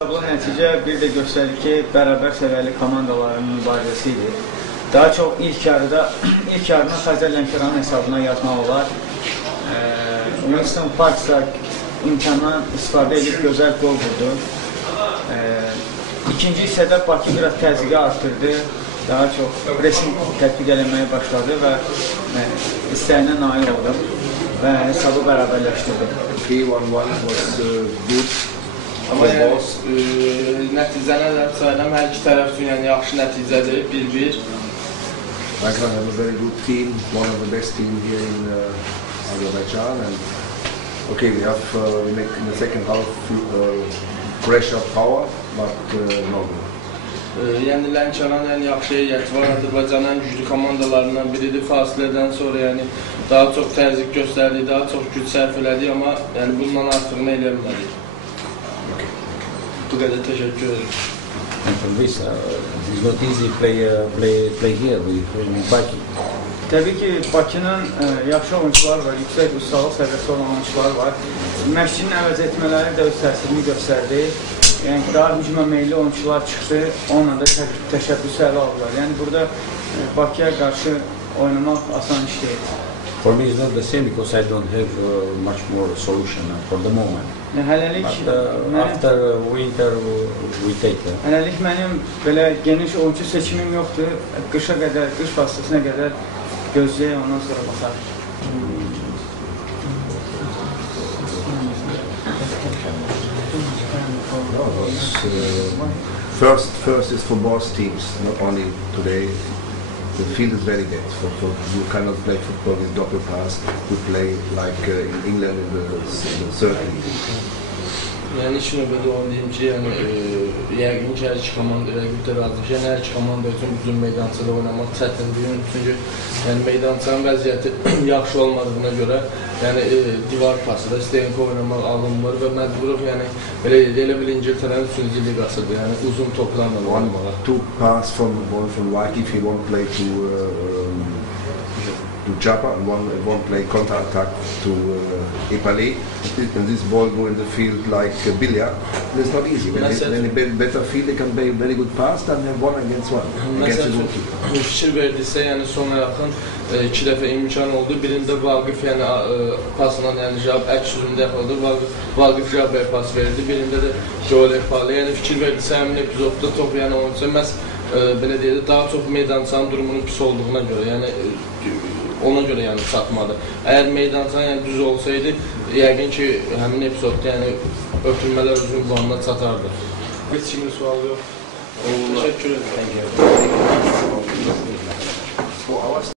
Bu nəticə bir də göstərir ki, bərabər səviyyəli komandaların mübarizəsi idi. Daha çox ilk yarına Xəzər Lənkəranın hesabına yazmaq olar. Winston Parksa imkandan istifadə edib gözəl gol vurdu. İkinci hissədə Bakı biraz təzyiqi artırdı. Daha çox pressing tətbiq eləməyə başladı və istəyinə nail oldu və hesabı bərabərləşdirdi. 3-1 was good. Amma nəticəni sayıram, hər iki tərəf üçün yaxşı nəticədir, 1-1. Bagram has a very good team, one of the best teams here in Azerbaijan. And okay, we make in the second half pressure, power, but no good. Yəni Lənkəranın ən yaxşı heyəti var, Azərbaycanın ən güclü komandalarından biridir. Fasilədən sonra daha çox təzyiq göstərdik, daha çox güc sərf elədik, amma bundan artığını eləyə bilmədik. Bu qədər təşəkkür ederim. And from this, it's not easy play here with Bakı. Təbii ki, Bakının yaxşı oyuncular var, yüksək ustalıq səviyyəsi olan oyuncular var. Məşqçinin əvəz etmələri də öz təsirini göstərdi. Yəni daha hücuma meyilli oyuncular çıxdı, onunla da təşəbbüsü ələ aldılar. Yəni burada Bakıya qarşı oynamaq asan iş deyil. For me, it's not the same because I don't have much more solution for the moment. After winter, we take it. Hələlik mənim belə geniş oyuncu seçimim yoxdur. Qışa qədər, qış faslısına qədər gözləyək, ondan sonra baxar. First is for both teams, not only today. The field is very bad. You cannot play football with double pass. We play like in England in the third league. Yəni işin öbədə onu deyim ki, yəqin ki, hər iki komanda rəqibdə razıyıq. Yəni hər iki komanda üçün bizim meydançada oynamaq çətindir. Çünki meydançanın vəziyyəti yaxşı olmadığına görə divar pası da Stenko oynamaq alınmır və məcburuq elə bil İngiltərənin 3-cü liqasıdır. Yəni uzun toplarla oynamağa. Two pass from Waki if he won't play to Japa and one play counter-attack to Epale. And this ball go in the field like billiard. It's not easy. When they better field, they can play very good pass and have one against one. Fikir verdiysə, sona yaxın 2 dəfə imkan oldu. Birində Vaqif pasla Jab əks üzündə yaxaladı. Vaqif Jabaya pas verdi. Birində də Joel Epale. Fikir verdiysə, həmin epizodda top oyuncuya məhz belə deyək, daha çox meydançanın durumunun pis olduğuna görə, ona görə çatmadı. Əgər meydançanın düz olsaydı, yəqin ki, həmin epizodda ötürmələr özünün planına çatardı. Heç kimin sualı yox. Təşəkkür ederim.